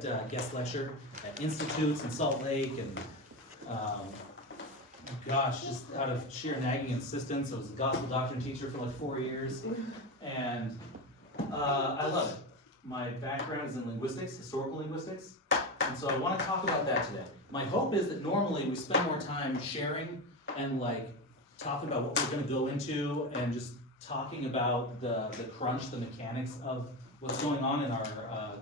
different guest lecture at institutes in Salt Lake, and gosh, just out of sheer nagging insistence. I was a gospel doctrine teacher for like 4 years, and I love it. My background is in linguistics, historical linguistics, and so I want to talk about that today. My hope is that normally we spend more time sharing and like talking about what we're going to go into and just talking about the crunch, the mechanics of what's going on in our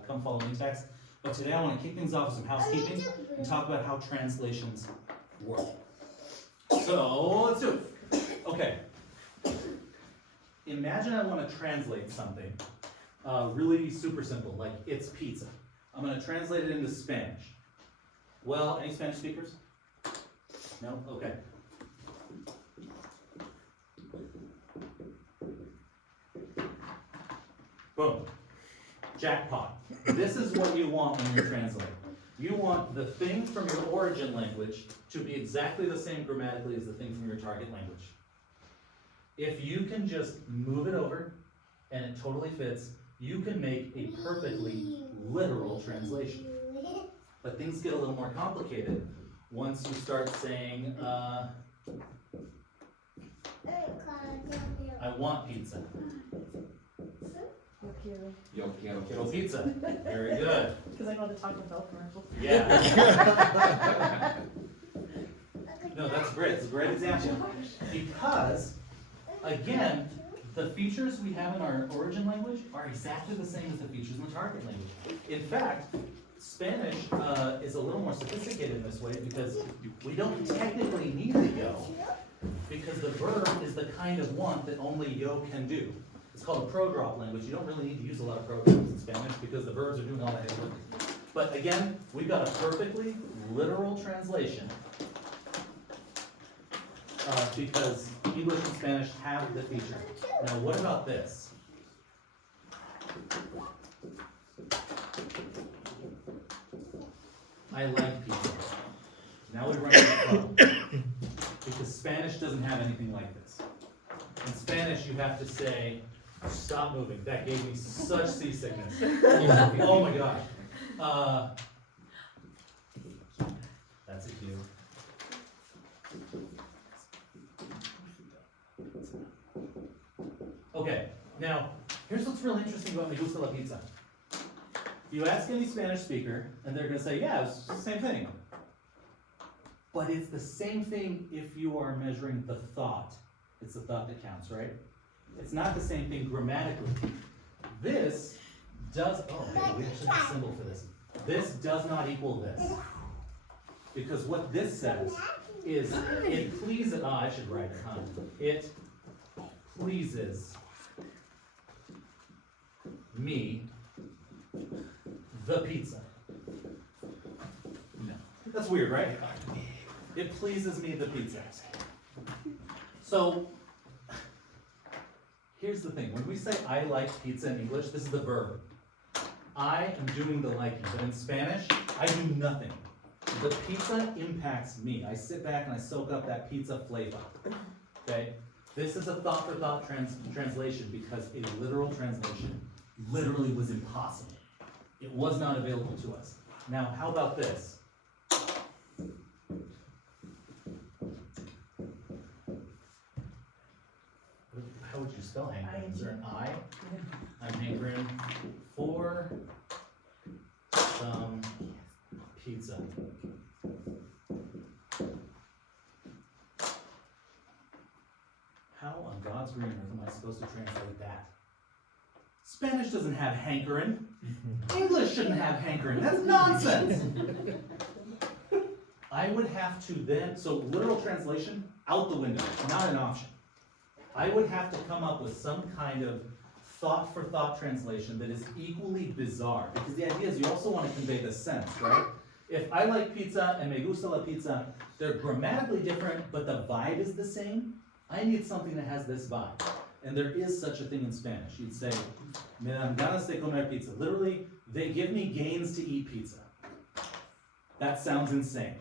Come Follow Me text. But today I want to kick things off with some housekeeping and talk about how translations work. So let's do it. Okay. Imagine I want to translate something really super simple, like it's pizza. I'm going to translate it into Spanish. Well, any Spanish speakers? No? Okay. Boom. Jackpot. This is what you want when you're translating. You want the thing from your origin language to be exactly the same grammatically as the thing from your target language. If you can just move it over and it totally fits, you can make a perfectly literal translation. But things get a little more complicated once you start saying, I want pizza. Yo quiero pizza. Very good. Because I know the Taco Bell commercial. Yeah. No, that's great. It's a great example. Because, again, the features we have in our origin language are exactly the same as the features in the target language. In fact, Spanish is a little more sophisticated in this way because we don't technically need the yo, because the verb is the kind of want that only yo can do. It's called a pro-drop language. You don't really need to use a lot of pro-drops in Spanish because the verbs are doing all the heavy lifting. But again, we've got a perfectly literal translation because English and Spanish have the feature. Now, what about this? I like pizza. Now we run into a problem because Spanish doesn't have anything like this. In Spanish, you have to say, stop moving. That gave me such seasickness. Oh my gosh. That's a cue. Okay, now, here's what's really interesting about Me Gusta La Pizza. You ask any Spanish speaker, and they're going to say, yeah, it's the same thing. But it's the same thing if you are measuring the thought. It's the thought that counts, right? It's not the same thing grammatically. This does, oh, okay, we actually have a symbol for this. This does not equal this. Because what this says is, it pleases, I should write it, huh? It pleases me, the pizza. No, that's weird, right? It pleases me, the pizza. So, here's the thing. When we say I like pizza in English, this is the verb. I am doing the liking, but in Spanish, I do nothing. The pizza impacts me. I sit back and I soak up that pizza flavor. Okay? This is a thought-for-thought translation because a literal translation literally was impossible. It was not available to us. Now, how about this? How would you spell hankering? Is there an I? I'm hankering for some pizza. How on God's green earth am I supposed to translate that? Spanish doesn't have hankering. English shouldn't have hankering. That's nonsense. I would have to then, so literal translation, out the window, not an option. I would have to come up with some kind of thought-for-thought translation that is equally bizarre. Because the idea is you also want to convey the sense, right? If I like pizza and Me Gusta La Pizza, they're grammatically different, but the vibe is the same. I need something that has this vibe. And there is such a thing in Spanish. You'd say, me dan ganas de comer pizza. Literally, they give me gains to eat pizza. That sounds insane.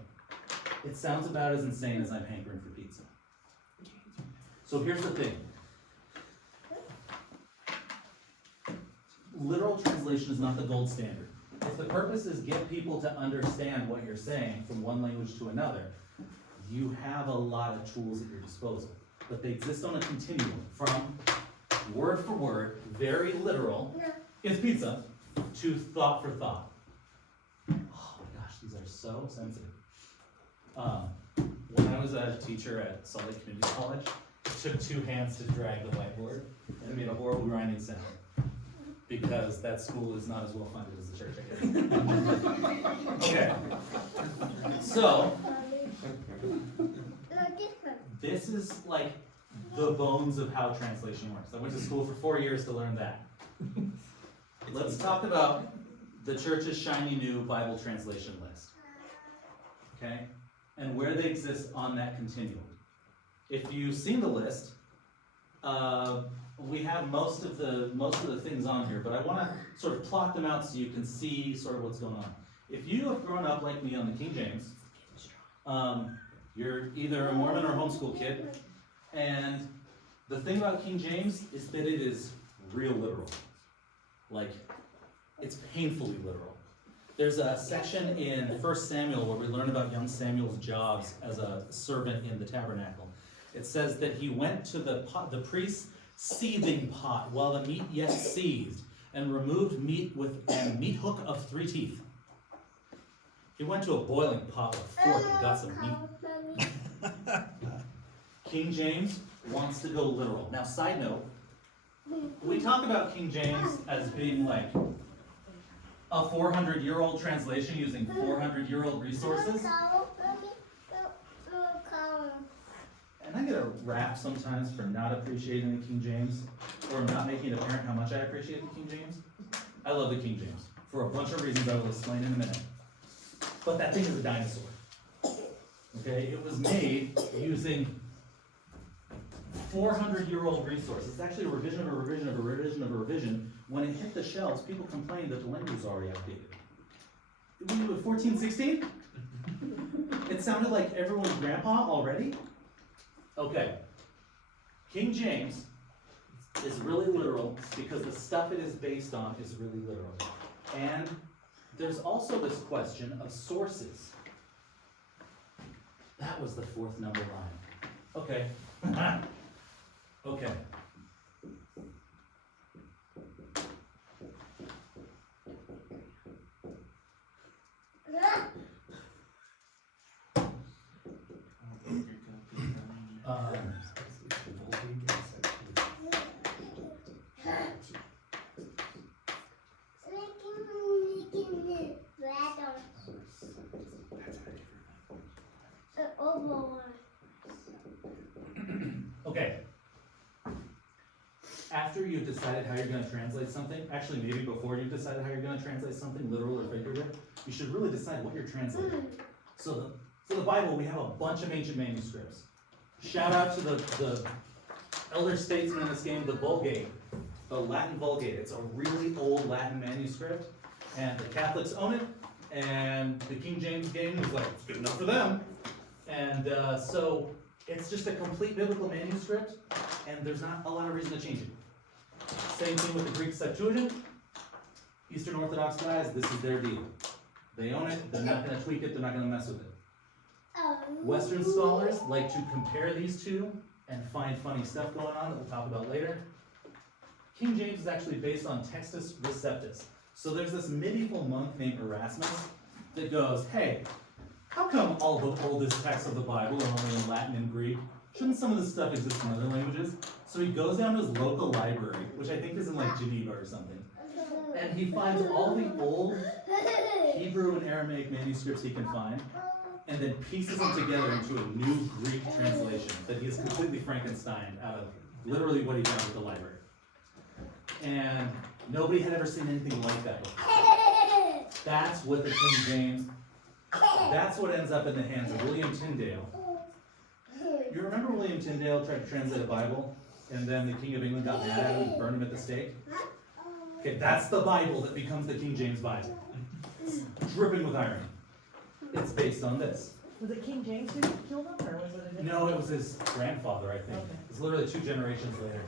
It sounds about as insane as I'm hankering for pizza. So here's the thing. Literal translation is not the gold standard. If the purpose is get people to understand what you're saying from one language to another, you have a lot of tools at your disposal. But they exist on a continuum from word for word, very literal, it's pizza, to thought for thought. Oh my gosh, these are so sensitive. When I was a teacher at Salt Lake Community College, it took 2 hands to drag the whiteboard, and it made a horrible grinding sound. Because that school is not as well funded as the church, I guess. Okay. So, this is like the bones of how translation works. I went to school for 4 years to learn that. Let's talk about the church's shiny new Bible translation list. Okay? And where they exist on that continuum. If you've seen the list, we have most of the things on here, but I want to sort of plot them out so you can see sort of what's going on. If you have grown up like me on the King James, you're either a Mormon or homeschool kid, and the thing about King James is that it is real literal. Like, it's painfully literal. There's a section in 1 Samuel where we learn about young Samuel's jobs as a servant in the tabernacle. It says that he went to the priest's seething pot while the meat yet seethed, and removed meat with a meat hook of 3 teeth. He went to a boiling pot with a fork and got some meat. King James wants to go literal. Now, side note, we talk about King James as being like a 400-year-old translation using 400-year-old resources. And I get a rap sometimes for not appreciating the King James, or not making it apparent how much I appreciate the King Cha. I love the King James, for a bunch of reasons I will explain in a minute. But that thing is a dinosaur. Okay, it was made using 400-year-old resources. It's actually a revision of a revision of a revision of a revision. When it hit the shelves, people complained that the language was already outdated. It was 1416? It sounded like everyone's grandpa already? Okay. King James is really literal because the stuff it is based on is really literal. And there's also this question of sources. That was the 4th number line. Okay. Okay. Okay. After you've decided how you're going to translate something, actually maybe before you've decided how you're going to translate something, literal or figurative, you should really decide what you're translating. So for the Bible, we have a bunch of ancient manuscripts. Shout out to the elder statesman in this game, the Vulgate, the Latin Vulgate. It's a really old Latin manuscript, and the Catholics own it, and the King James game is like, it's good enough for them. And so it's just a complete biblical manuscript, and there's not a lot of reason to change it. Same thing with the Greek Septuagint. Eastern Orthodox guys, this is their deal. They own it, they're not going to tweak it, they're not going to mess with it. Western scholars like to compare these two and find funny stuff going on that we'll talk about later. King James is actually based on Textus Receptus. So there's this medieval monk named Erasmus that goes, hey, how come all the oldest texts of the Bible are only in Latin and Greek? Shouldn't some of this stuff exist in other languages? So he goes down to his local library, which I think is in like Geneva or something, and he finds all the old Hebrew and Aramaic manuscripts he can find, and then pieces them together into a new Greek translation that he has completely Frankensteined out of literally what he found at the library. And nobody had ever seen anything like that before. That's what the King James, that's what ends up in the hands of William Tyndale. You remember William Tyndale tried to translate a Bible, and then the King of England got mad at him and burned him at the stake? Okay, that's the Bible that becomes the King James Bible. It's dripping with irony. It's based on this. Was it King James who killed him, or was it a different? No, it was his grandfather, I think. Okay. It's literally 2 generations later.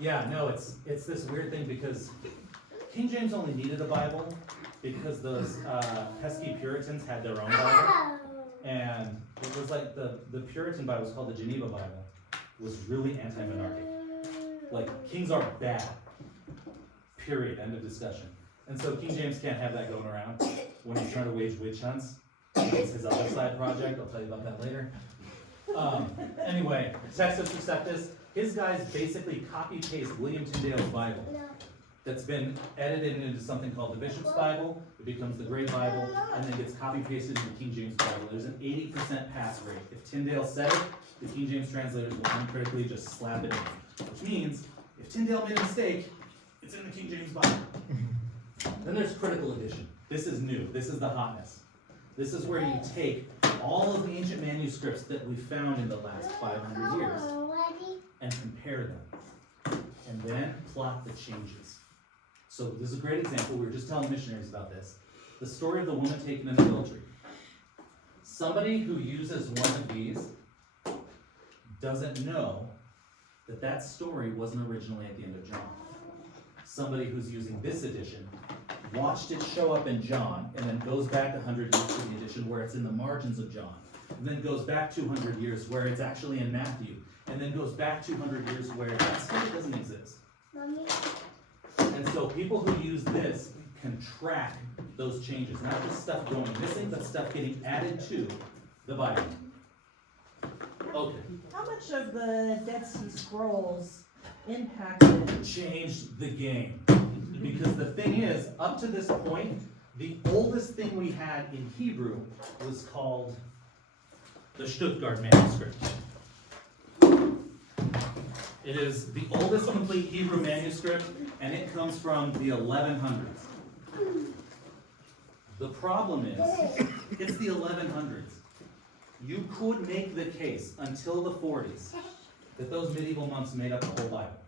Yeah, no, it's this weird thing because King James only needed a Bible because those pesky Puritans had their own Bible. And it was like the Puritan Bible was called the Geneva Bible, was really anti-monarchic. Like, kings are bad. Period. End of discussion. And so King James can't have that going around when he's trying to wage witch hunts. That's his other side project. I'll tell you about that later. Anyway, Textus Receptus, his guys basically copy-paste William Tyndale's Bible. That's been edited into something called the Bishop's Bible. It becomes the Great Bible, and then gets copy-pasted into the King James Bible. There's an 80% pass rate. If Tyndale said it, the King James translators will uncritically just slap it in. Which means, if Tyndale made a mistake, it's in the King James Bible. Then there's critical edition. This is new. This is the hotness. This is where you take all of the ancient manuscripts that we found in the last 500 years and compare them. And then plot the changes. So this is a great example. We were just telling missionaries about this. The story of the woman taken in adultery. Somebody who uses one of these doesn't know that that story wasn't originally at the end of John. Somebody who's using this edition watched it show up in John and then goes back 100 years to the edition where it's in the margins of John, and then goes back 200 years where it's actually in Matthew, and then goes back 200 years where that story doesn't exist. Mommy. And so people who use this can track those changes, not just stuff going missing, but stuff getting added to the Bible. Okay. How much of the Dead Sea Scrolls impacted? Changed the game. Because the thing is, up to this point, the oldest thing we had in Hebrew was called the Stuttgart manuscript. It is the oldest complete Hebrew manuscript, and it comes from the 1100s. The problem is, it's the 1100s. You could make the case until the 40s that those medieval monks made up the whole Bible.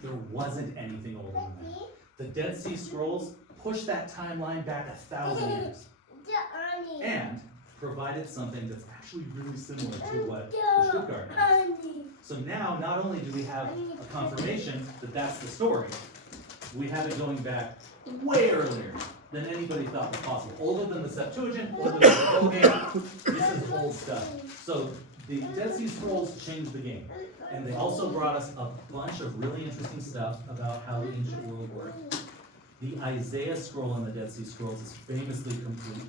There wasn't anything older than that. The Dead Sea Scrolls pushed that timeline back 1,000 years and provided something that's actually really similar to what the Stuttgart has. So now, not only do we have a confirmation that that's the story, we have it going back way earlier than anybody thought was possible. Older than the Septuagint, older than the Vulgate. This is old stuff. So the Dead Sea Scrolls changed the game. And they also brought us a bunch of really interesting stuff about how the ancient world worked. The Isaiah scroll in the Dead Sea Scrolls is famously complete.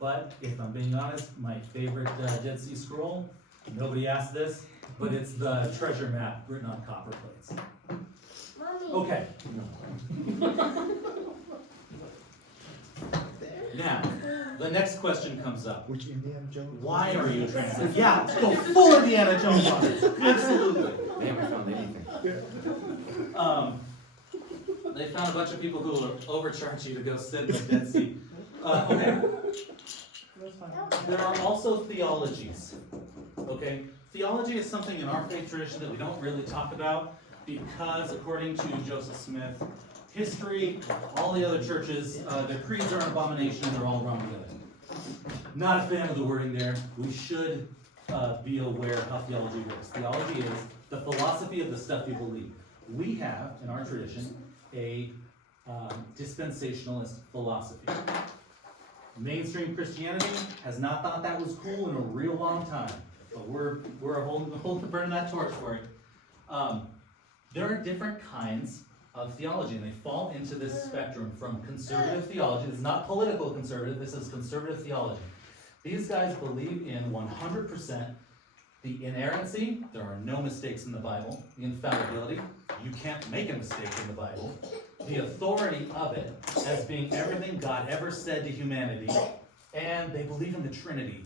But if I'm being honest, my favorite Dead Sea Scroll, nobody asked this, but it's the treasure map written on copper plates. Okay. Now, the next question comes up. Which Indiana Jones? Why are you translating? Yeah, go full Indiana Jones on it. Absolutely. They haven't found anything. They found a bunch of people who will overcharge you to go sit in the Dead Sea. Okay. There are also theologies. Okay? Theology is something in our faith tradition that we don't really talk about because, according to Joseph Smith, history, all the other churches, their creeds are an abomination and they're all wrong together. Not a fan of the wording there. We should be aware of how theology works. Theology is the philosophy of the stuff you believe. We have, in our tradition, a dispensationalist philosophy. Mainstream Christianity has not thought that was cool in a real long time, but we're burning that torch for it. There are different kinds of theology, and they fall into this spectrum from conservative theology. This is not political conservative, this is conservative theology. These guys believe in 100% the inerrancy, there are no mistakes in the Bible, the infallibility, you can't make a mistake in the Bible, the authority of it as being everything God ever said to humanity, and they believe in the Trinity,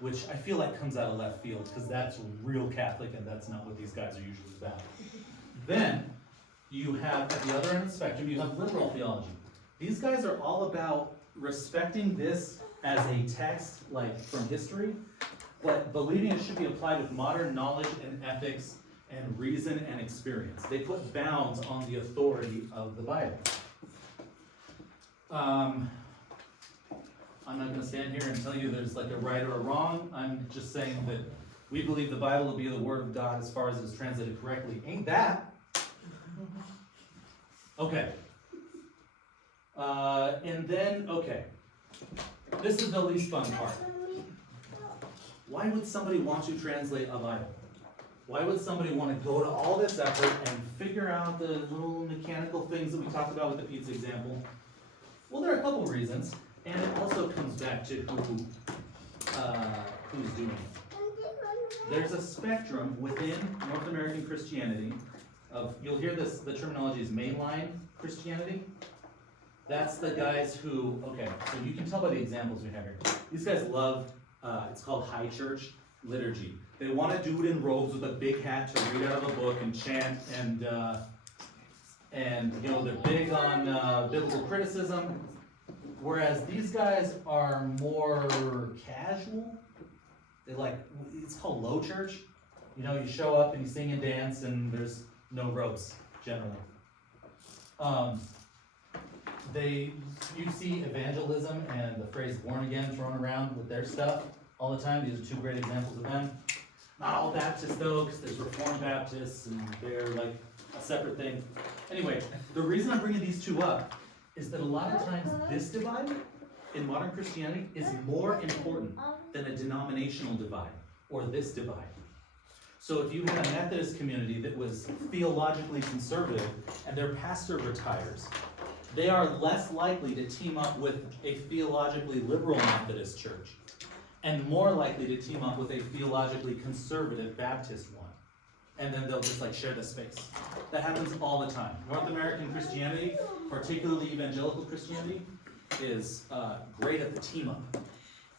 which I feel like comes out of left field because that's real Catholic and that's not what these guys are usually about. Then, you have, at the other end of the spectrum, you have liberal theology. These guys are all about respecting this as a text, like from history, but believing it should be applied with modern knowledge and ethics and reason and experience. They put bounds on the authority of the Bible. I'm not going to stand here and tell you there's like a right or a wrong. I'm just saying that we believe the Bible will be the Word of God as far as it's translated correctly. Ain't that? Okay. And then, okay, this is the least fun part. Why would somebody want to translate a Bible? Why would somebody want to go to all this effort and figure out the little mechanical things that we talked about with the pizza example? Well, there are a couple reasons, and it also comes back to who's doing it. There's a spectrum within North American Christianity of, you'll hear this, the terminology is mainline Christianity. That's the guys who, okay, so you can tell by the examples we have here. These guys love, it's called high church liturgy. They want to do it in robes with a big hat to read out of a book and chant, and you know, they're big on biblical criticism. Whereas these guys are more casual. They like, it's called low church. You know, you show up and you sing and dance and there's no robes, generally. You see evangelism and the phrase born again thrown around with their stuff all the time. These are two great examples of them. Not all Baptists though, because there's Reformed Baptists and they're like a separate thing. Anyway, the reason I'm bringing these two up is that a lot of times this divide in modern Christianity is more important than a denominational divide, or this divide. So if you had a Methodist community that was theologically conservative and their pastor retires, they are less likely to team up with a theologically liberal Methodist church, and more likely to team up with a theologically conservative Baptist one. And then they'll just like share the space. That happens all the time. North American Christianity, particularly evangelical Christianity, is great at the team up.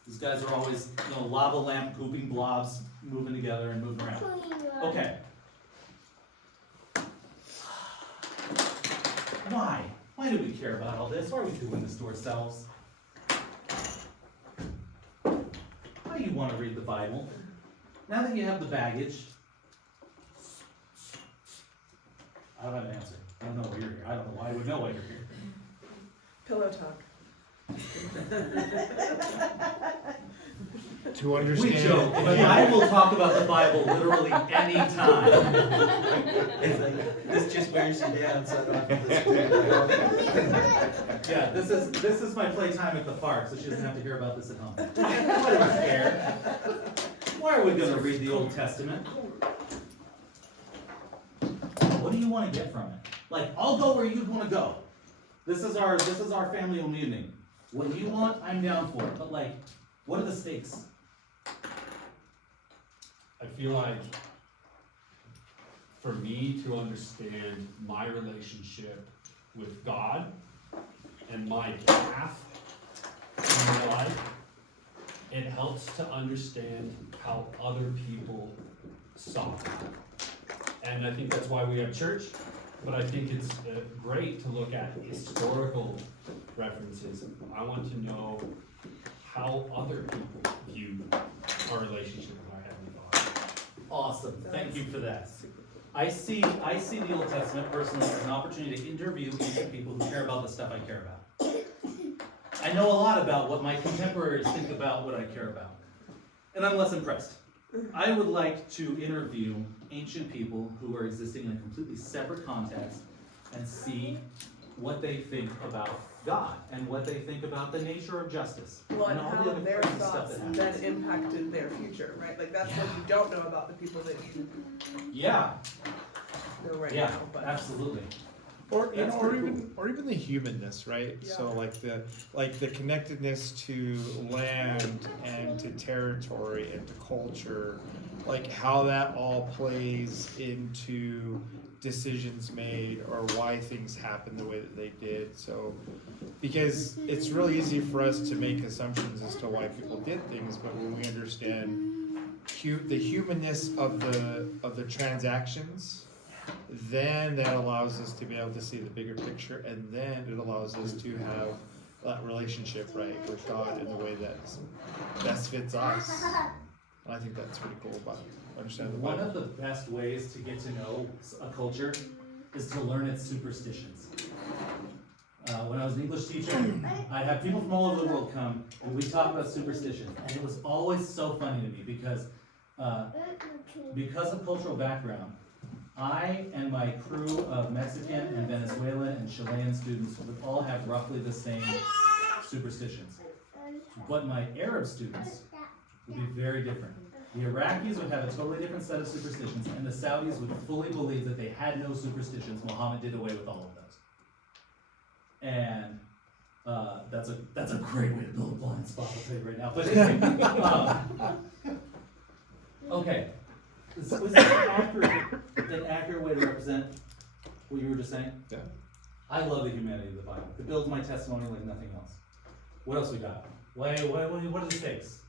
These guys are always, you know, lava lamp gooping blobs moving together and moving around. Okay. Why? Why do we care about all this? Why are we doing this to ourselves? Why do you want to read the Bible? Now that you have the baggage, I don't have an answer. I don't know why you're here. I don't know why I would know why you're here. Pillow talk. To understand. We joke, but I will talk about the Bible literally any time. It's like, this just wears you down, so I don't have to listen to it. Yeah, this is my playtime at the park, so she doesn't have to hear about this at home. Why do we care? Why are we going to read the Old Testament? What do you want to get from it? Like, I'll go where you want to go. This is our family meeting. What you want, I'm down for it. But like, what are the stakes? I feel like for me to understand my relationship with God and my path in my life, it helps to understand how other people saw it. And I think that's why we have church, but I think it's great to look at historical references. I want to know how other people view our relationship with our Heavenly Father. Awesome, thank you for that. I see the Old Testament personally as an opportunity to interview ancient people who care about the stuff I care about. I know a lot about what my contemporaries think about what I care about, and I'm less impressed. I would like to interview ancient people who are existing in a completely separate context and see what they think about God and what they think about the nature of justice. Well, and all the how other their crazy stuff thoughts that then happens. impacted their future, right? Like that's what you don't know about the people that you Yeah, know right yeah, now. But absolutely. Or you That's know, or pretty even or even the humanness, right? Yeah. So like the connectedness to land and to territory and to culture, like how that all plays into decisions made or why things happen the way that they did. So because it's really easy for us to make assumptions as to why people did things, but when we understand the humanness of the transactions, then that allows us to be able to see the bigger picture, and then it allows us to have that relationship right with God in the way that best fits us. And I think that's pretty cool about understanding the One Bible. of the best ways to get to know a culture is to learn its superstitions. When I was an English teacher, I'd have people from all over the world come, and we'd talk about superstitions, and it was always so funny to me because of cultural background, I and my crew of Mexican and Venezuelan and Chilean students would all have roughly the same superstitions. But my Arab students would be very different. The Iraqis would have a totally different set of superstitions, and the Saudis would fully believe that they had no superstitions. Muhammad did away with all of those. And that's a great way to build a blind spot, I'll tell you right now. But anyway, okay. Was that an accurate way to represent what you were just saying? Yeah. I love the humanity of the Bible. It builds my testimony like nothing else. What else we got? What are the stakes?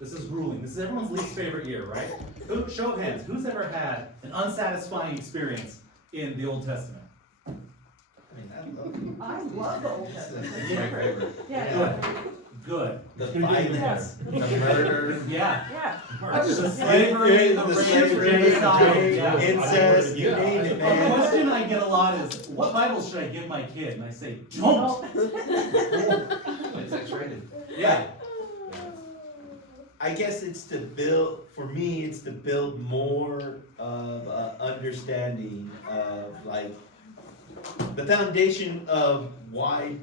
This is grueling. This is everyone's least favorite year, right? Show of hands. Who's ever had an unsatisfying experience in the Old Testament? I love the Old Testament. It's my favorite. Yeah, Good. The It's gonna be violence, Yes. the murder, Yeah. yeah. The slavery, the slavery, genocide. Yeah. incest, you name it, A man. question I get a lot is, what Bible should I give my kid? And I say, don't. It's X-rated. Yeah. I guess it's to build, for me, it's to build more of understanding of like the foundation of why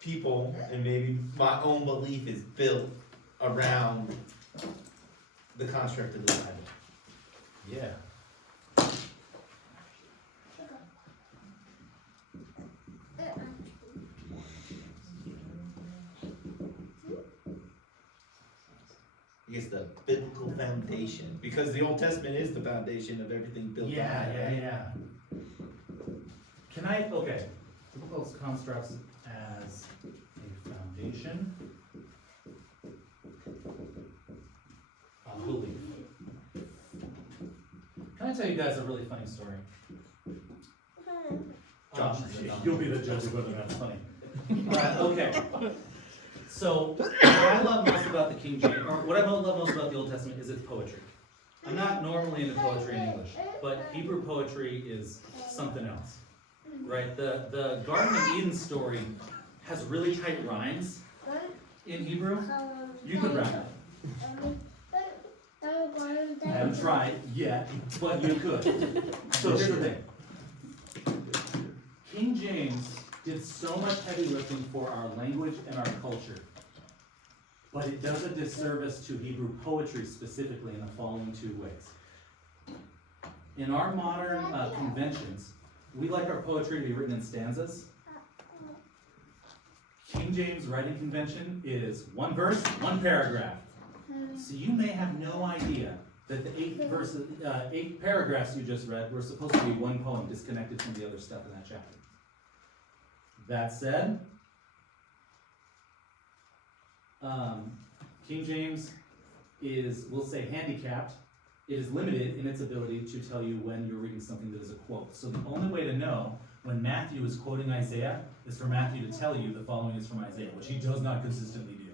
people and maybe my own belief is built around the construct of the Bible. Yeah. I guess the biblical foundation, because the Old Testament is the foundation of everything built on it, right? Yeah. Can I, okay, biblical constructs as a foundation of belief. Can I tell you guys a really funny story? Josh, You'll be the judge of whether that's funny. Okay. So, what I love most about the King James, or what I love most about the Old Testament is its poetry. I'm not normally into poetry in English, but Hebrew poetry is something else, right? The Garden of Eden story has really tight rhymes in Hebrew. You could rhyme it. I haven't tried yet, but you could. So here's the thing. King James did so much heavy lifting for our language and our culture, but it does a disservice to Hebrew poetry specifically in the following two ways. In our modern conventions, we like our poetry to be written in stanzas. King James writing convention is one verse, one paragraph. So you may have no idea that the 8 paragraphs you just read were supposed to be one poem disconnected from the other stuff in that chapter. That said, King James is, we'll say, handicapped. It is limited in its ability to tell you when you're reading something that is a quote. So the only way to know when Matthew is quoting Isaiah is for Matthew to tell you the following is from Isaiah, which he does not consistently do.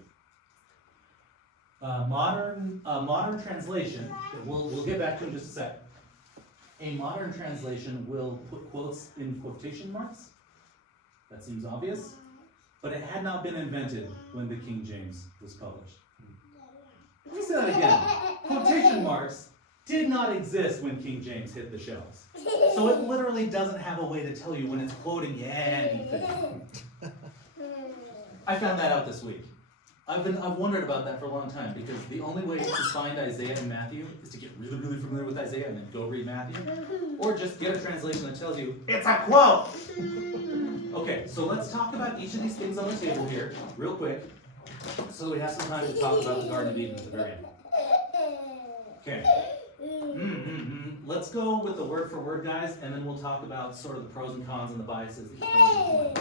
Modern translation, we'll get back to in just a sec. A modern translation will put quotes in quotation marks. That seems obvious, but it had not been invented when the King James was published. Let me say that again. Quotation marks did not exist when King James hit the shelves. So it literally doesn't have a way to tell you when it's quoting anything. I found that out this week. I've wondered about that for a long time, because the only way to find Isaiah and Matthew is to get really, really familiar with Isaiah and then go read Matthew, or just get a translation that tells you, it's a quote! Okay, so let's talk about each of these things on the table here, real quick, so we have some time to talk about the Garden of Eden at the very end. Okay. Let's go with the word for word, guys, and then we'll talk about sort of the pros and cons and the biases that you find.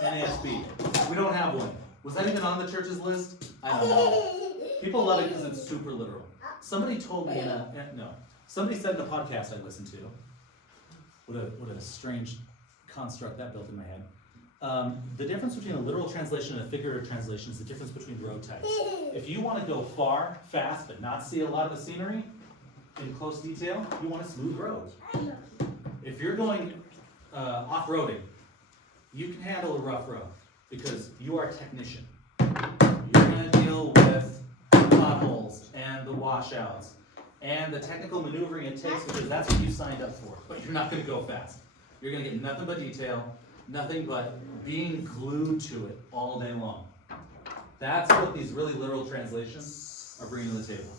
NASB. We don't have one. Was that even on the church's list? I don't know. People love it because it's super literal. Somebody told me somebody said in a podcast I listened to, what a strange construct that built in my head. The difference between a literal translation and a figurative translation is the difference between road types. If you want to go far, fast, but not see a lot of the scenery in close detail, you want a smooth road. If you're going off-roading, you can handle a rough road because you are a technician. You're going to deal with potholes and the washouts and the technical maneuvering it takes, because that's what you signed up for, but you're not gonna go fast. You're gonna get nothing but detail, nothing but being glued to it all day long. That's what these really literal translations are bringing to the table.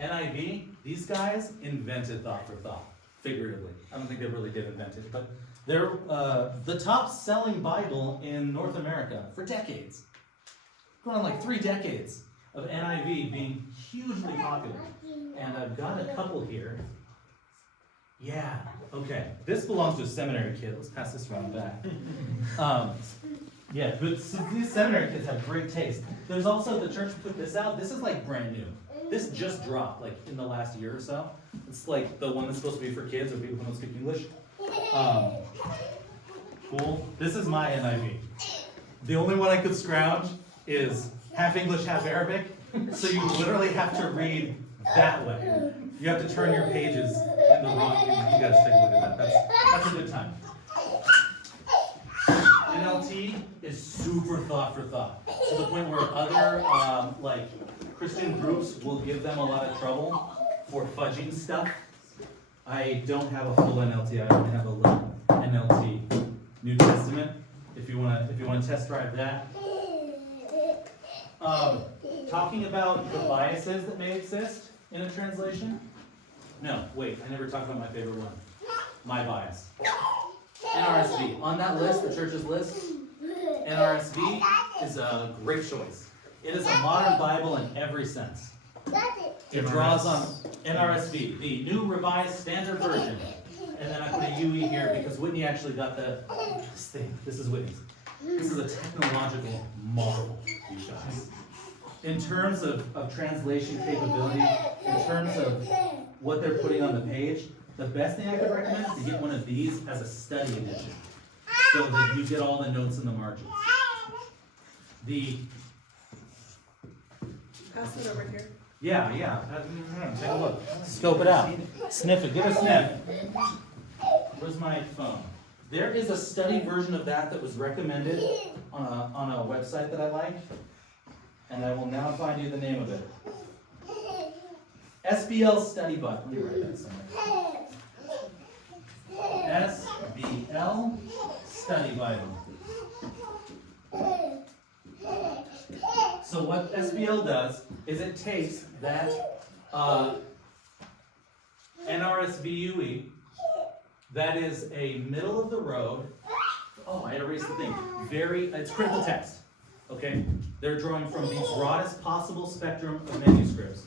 NIV, these guys invented thought for thought, figuratively. I don't think they really did invent it, but they're the top selling Bible in North America for decades. Going on like 3 decades of NIV being hugely popular. And I've got a couple here. Yeah, okay. This belongs to a seminary kid. Let's pass this around back. Yeah, but these seminary kids have great taste. There's also, the church put this out. This is like brand new. This just dropped like in the last year or so. It's like the one that's supposed to be for kids or people who don't speak English. Cool. This is my NIV. The only one I could scrounge is half English, half Arabic. So you literally have to read that way. You have to turn your pages in the wrong. You guys take a look at that. That's a good time. NLT is super thought for thought, to the point where other like Christian groups will give them a lot of trouble for fudging stuff. I don't have a full NLT. I only have a little NLT New Testament. If you wanna test drive that. Talking about the biases that may exist in a translation. No, wait, I never talked about my favorite one. My bias. NRSV. On that list, the church's list, NRSV is a great choice. It is a modern Bible in every sense. It draws on NRSV, the New Revised Standard Version. And then I put a UE here because Whitney actually got this thing. This is Whitney's. This is a technological marvel, you guys. In terms of translation capability, in terms of what they're putting on the page, the best thing I could recommend is to get one of these as a study edition, so that you get all the notes in the margins. Pass it over here. Yeah, take a look. Scope it out. Sniff it. Give it a sniff. Where's my phone? There is a study version of that was recommended on a website that I like, and I will now find you the name of it. SBL Study Bible. Let me write that somewhere. SBL Study Bible. So what SBL does is it takes that NRSVUE, that is a middle of the road. Oh, I erased the thing. It's critical text. Okay, they're drawing from the broadest possible spectrum of manuscripts.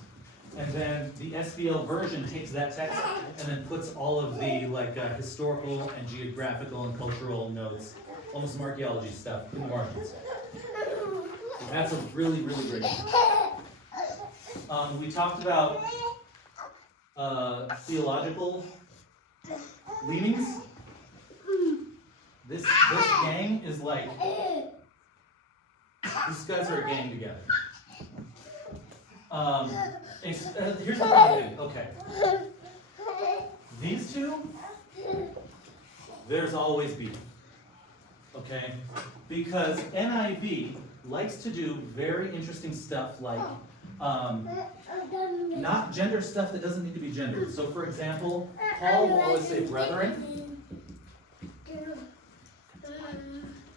And then the SBL version takes that text and then puts all of the historical and geographical and cultural notes, almost some archaeology stuff, in the margins. That's a really, really great one. We talked about theological leanings. This gang is like, these guys are a gang together. Here's the funny thing. Okay. These two, there's always beef. Okay? Because NIV likes to do very interesting stuff like not gender stuff that doesn't need to be gendered. So for example, Paul will always say brethren.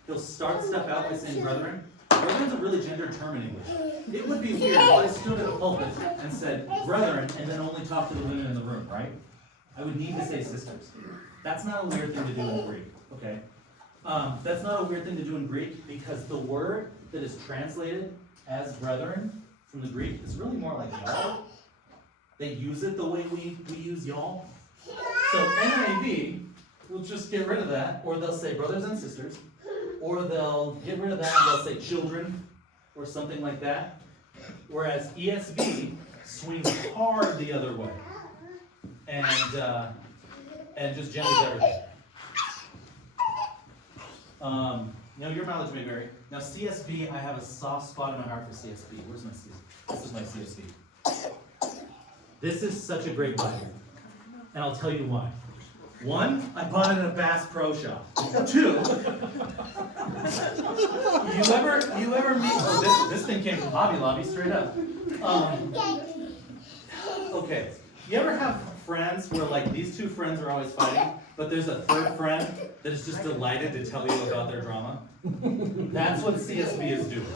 He'll start stuff out by saying brethren. Brethren's a really gendered term in English. It would be weird if I stood at a pulpit and said brethren and then only talked to the women in the room, right? I would need to say sisters. That's not a weird thing to do in Greek, okay? That's not a weird thing to do in Greek because the word that is translated as brethren from the Greek is really more like y'all. They use it the way we use y'all. So NIV will just get rid of that, or they'll say brothers and sisters, or they'll get rid of that and they'll say children, or something like that. Whereas ESV swings hard the other way, and just genders everything. Your mileage may vary. Now CSB, I have a soft spot in my heart for CSB. Where's my CSB? This is my CSB. This is such a great Bible, and I'll tell you why. One, I bought it in a Bass Pro Shop. Two, you ever meet, this thing came from Hobby Lobby straight up. Okay, you ever have friends where like these two friends are always fighting, but there's a third friend that is just delighted to tell you about their drama? That's what CSB is doing.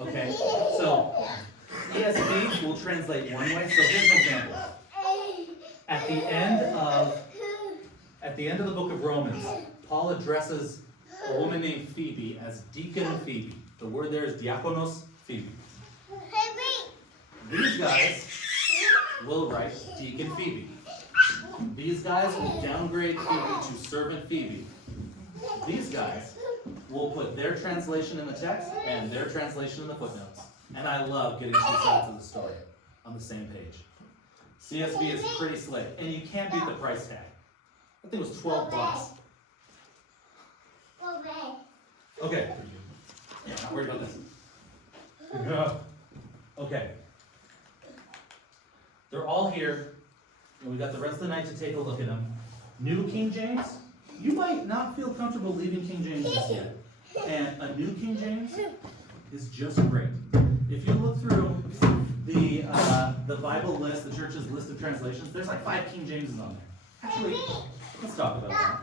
Okay, so ESV will translate one way, so here's an example. At the end of the book of Romans, Paul addresses a woman named Phoebe as Deacon Phoebe. The word there is diakonos Phoebe. These guys will write Deacon Phoebe. These guys will downgrade Phoebe to Servant Phoebe. These guys will put their translation in the text and their translation in the footnotes. And I love getting two sides of the story on the same page. CSB is pretty slick, and you can't beat the price tag. I think it was $12. Okay. Yeah, not worried about this. Okay. They're all here, and we got the rest of the night to take a look at them. New King James, you might not feel comfortable leaving King James just yet. And a New King James is just great. If you look through the Bible list, the church's list of translations, there's like 5 King Jameses on there. Actually, let's talk about that.